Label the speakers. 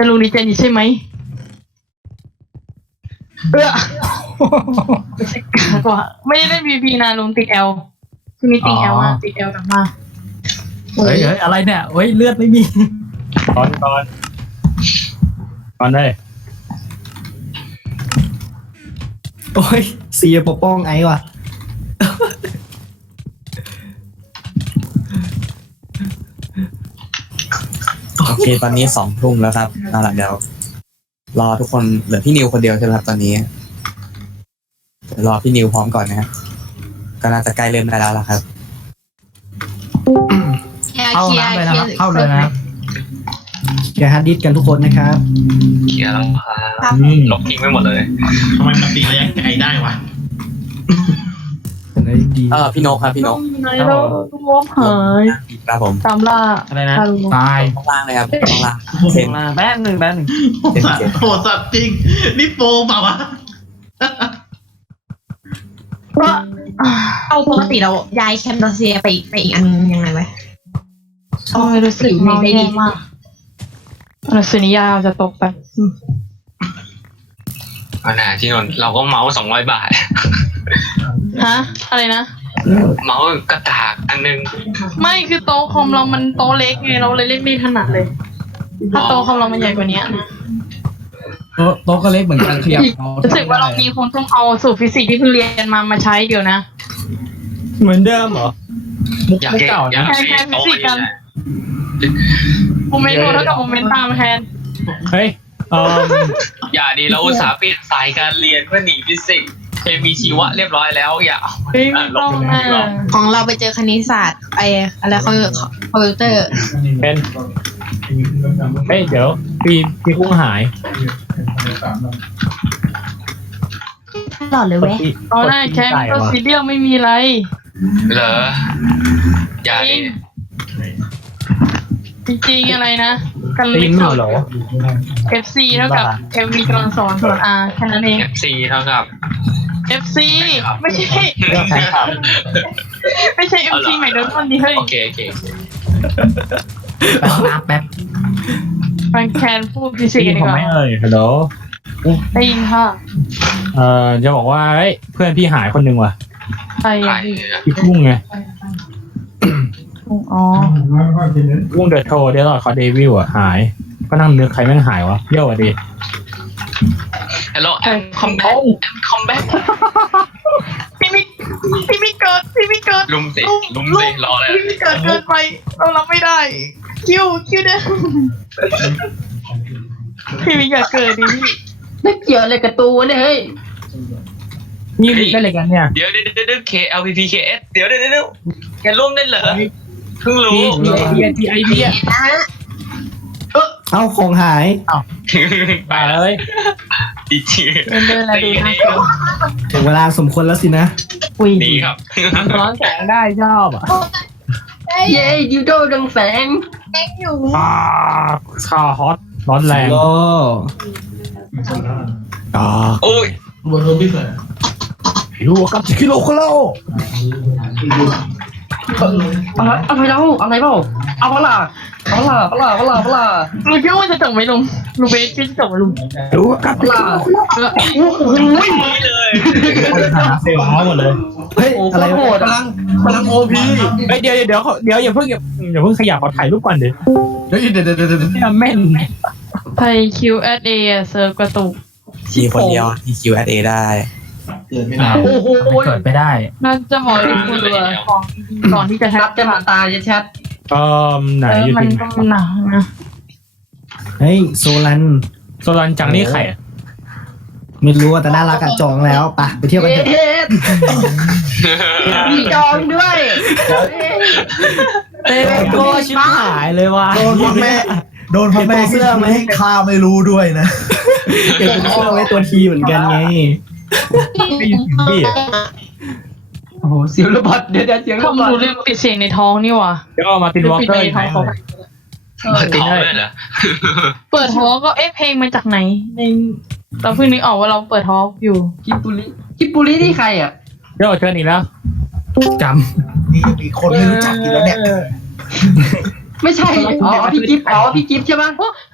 Speaker 1: เป็นลุงดีเจนอยู่ใช่ไหมกว่าไม่ได้เล่น PVP นานลุงติด L ช่วงนี้ติด L มากติด L กลับมา
Speaker 2: เฮ้ยอะไรเนี่ยเฮ้ยเลือดไม่มีก่อนเลย
Speaker 3: โอ้ยเสียปกป้องไอ้ว่ะ
Speaker 4: โอเคตอนนี้20:00แล้วครับเอาล่ะเดี๋ยวรอทุกคนเหลือพี่นิวคนเดียวใช่ไหมครับตอนนี้เดี๋ยวรอพี่นิวพร้อมก่อนนะฮะก็น่าจะใกล้เริ่มได้แล้วล่ะครับ
Speaker 2: เข้าน้ำเลยนะครับเข้าเลยนะครับ
Speaker 3: แกฮาร์ดดิสกันทุกคนนะครับ
Speaker 5: เคลียร์แล้วครับลบทิ้งไปหมดเลย
Speaker 6: ทำไมมันตีระยะไกลได้วะ
Speaker 3: ดี
Speaker 4: พี่นกครับพี่นก
Speaker 1: ไหนเราวอมหาย
Speaker 4: ครับผม
Speaker 1: ตามล่า
Speaker 2: อะไรนะ
Speaker 1: ตามลุง
Speaker 2: ตาย
Speaker 4: ข้างล่างเลยครับข้างล่างเซ็น
Speaker 2: แป๊บหนึ่ง
Speaker 6: โหสัตว์จริงนี่โปรเปล่าวะ
Speaker 1: ว่า
Speaker 7: เอาปกติเราย้ายแคมป์รัสเซียไปอีกอันยังไงไว้
Speaker 1: โอ้ยรู้สึกเมาแย่มากรัศนียาจะตกไป
Speaker 5: ปัญหาที่นนเราก็เมาส์200 บาท
Speaker 1: ฮะอะไรนะ
Speaker 5: เมาส์กระตากอันนึง
Speaker 1: ไม่คือโต๊ะคอมเรามันโต๊ะเล็กไงเราเลยเล่นไม่ถนัดเลย ถ้าโต๊ะคอมเรามันใหญ่กว่านี้นะ
Speaker 2: โต๊ะก็เล็กเหมือนกันขยับเอา
Speaker 1: รู้สึกว่าเรามีคนต้องเอาสูตรฟิสิกส์ที่เพิ่งเรียนมาใช้เดี๋ยวนะ
Speaker 2: เหมือนเดิมเหรอมุก
Speaker 5: อยาก
Speaker 2: เก่า
Speaker 5: อยา
Speaker 2: นะ
Speaker 5: กเรียนโต๊ะเลยนะ
Speaker 1: โมเมนต์โนเท่ากับโมเมนต์ตามแทน
Speaker 2: เฮ้ย
Speaker 5: อย่าดีเราอุตส่าห์เปลี่ยนสายการเรียนเพื่อหนีฟิสิกส์เคมีชีวะเรียบร้อยแล้วอย่าเอา
Speaker 1: เฮ้ยไม่ต้องนะ
Speaker 7: ของเราไปเจอคณิตศาสตร์อะไรคอมพิวเตอร์
Speaker 2: เป็นเฮ้ยเดี๋ยวพี่กุ้งหาย
Speaker 7: หลอดเลยเว้ย
Speaker 1: เอาหน้าแคมป์ก็ซีเรียลไม่มีอะไร
Speaker 5: เหรออย่าดิ
Speaker 1: จริงๆอะไรนะกัน
Speaker 2: ตี
Speaker 1: เล็ก
Speaker 2: น
Speaker 1: สุด
Speaker 2: เหรอ
Speaker 1: FC เท่ากับ MV กำลังสอนส่วน R แค่นั้นเอง
Speaker 5: FC เท่ากับ
Speaker 1: FC ไม่ใช่
Speaker 2: ใช่ครับ
Speaker 1: ไม่ใช่ MC ใหม่โดนต้นดีเฮ้ย
Speaker 5: โอเค
Speaker 2: แป๊บ
Speaker 1: มันแคนพูดฟิสิกส์
Speaker 2: ได้
Speaker 1: กัน
Speaker 2: ยิน
Speaker 1: ดี
Speaker 2: ผม
Speaker 1: กว่า
Speaker 2: ไหมเอ่ยฮัลโหล
Speaker 1: ได้ยินค่ะ
Speaker 2: จะบอกว่าเฮ้ยเพื่อนพี่หายคนหนึ่งว่ะ
Speaker 1: ใคร
Speaker 5: ใคร
Speaker 1: อ่ะ
Speaker 2: พี่กุ้งไง
Speaker 1: อ๋อ
Speaker 2: กุ้งเดอะโทเดลอดคอเดวิลอ่ะหายก็นั่งนึกใครแม่งหายวะเยี่ยวอ่ะดิ
Speaker 5: ฮัลโหลคอมแบ็ค
Speaker 1: พี่ไม่เกิด
Speaker 5: ลุมสิรอเลย
Speaker 1: พี่ไม่เกินไปเรารับไม่ได้คิวเด้อพี่ไม่อยากเกิดดิพี่ไม่เกี่ยวอะไรกับตูเนี่ยเฮ้ย
Speaker 2: นี่ได้อะไรกันเนี่ย
Speaker 5: เดี๋ยวKLPPKS เดี๋ยวแกร่วมได้เหรอเพิ่งรู้
Speaker 2: มีไอเดีย
Speaker 3: เอ้าของหาย
Speaker 5: ไป
Speaker 2: ไป
Speaker 5: แล้ว
Speaker 2: เลย
Speaker 5: ดีจี
Speaker 1: เดินอะไรดูนะ
Speaker 3: ถึงเวลาสมควรแล้วสินะ
Speaker 1: อุ้ย
Speaker 5: ดีครับ
Speaker 2: ร้อนแสงได้ชอบอ่ะ
Speaker 1: เย้ดิวโดดังแสง
Speaker 2: ข้าวฮอตร้อนแรง
Speaker 3: โอ้
Speaker 5: โอ้ย
Speaker 6: บนโรบิสัน
Speaker 2: ดูกับกิโลกิโล
Speaker 1: อะไรเล่าอะไรเปล่าเอาเปล่าลุงคิดว่าจะจบไหมลุงเบสคิดจะจบไหมลุง
Speaker 2: ดูกับกิโลกิโล
Speaker 5: นี่เลย
Speaker 2: หาเซลล์หมดเลย
Speaker 3: เฮ้ยอะไร
Speaker 6: พลังโอพี
Speaker 2: เฮ้ยเดี๋ยวอย่าเพิ่งขยับขอถ่ายรูปก่อนเดี๋ยว
Speaker 6: เดี๋ยว
Speaker 2: เนี่ยแม่น
Speaker 1: ไทย QSA เซิร์ฟกระตุก
Speaker 4: มีคนเดียวที่ Q&A ได้
Speaker 6: เกิดไม่ได้
Speaker 1: โอ้โห
Speaker 2: เกิดไปได้
Speaker 1: น่าจะบอกให้คุณดูก่อนที่จะชัดจะมาตาจะชัด
Speaker 2: ไหนอยู่
Speaker 1: มัน
Speaker 2: ที่
Speaker 1: ก็หนักนะ
Speaker 3: เฮ้ยโซลัน
Speaker 2: โซลันจังนี่ไข่
Speaker 3: ไม่รู้แต่น่ารักอะจองแล้วปะไปเที่ยวกันเถอะ
Speaker 1: มีจองด้วย
Speaker 2: เต้ก็ชิบหายเลยว่ะ
Speaker 8: โดนพ่อแม่เสื้อไม่ให้ข้าไม่รู้ด้วยนะ
Speaker 3: เก็บเป็นเสื้อไว้ตัวทีเหมือนกันไง
Speaker 2: ได้ยินเสียงพี่
Speaker 9: โอ้โหเสียงระเบิดเดี๋ยวเสียง
Speaker 1: เขา
Speaker 9: ระเบิด
Speaker 1: ดูเรื่องปิดเสียงในท้องนี่หว่า
Speaker 2: เดี๋ยวเอามาตินวอล
Speaker 1: ปิด
Speaker 2: เกอ
Speaker 1: ใน
Speaker 2: ร์
Speaker 1: ท้องเขา
Speaker 5: เปิดท้องเลยเหรอ
Speaker 1: เปิดท้องก็เพลงมาจากไหนในเราเพิ่งนึกออกว่าเราเปิดท้องอยู่
Speaker 9: กิบปุรินี่ใครอ่ะ
Speaker 2: เดี๋ยวเชิญอีกแล้วจ
Speaker 8: นี่มีคนไม่รู้จักอีกแล้วเนี่ย
Speaker 9: ไม่ใช่อ๋อพี่กิฟต์ใช่ปะ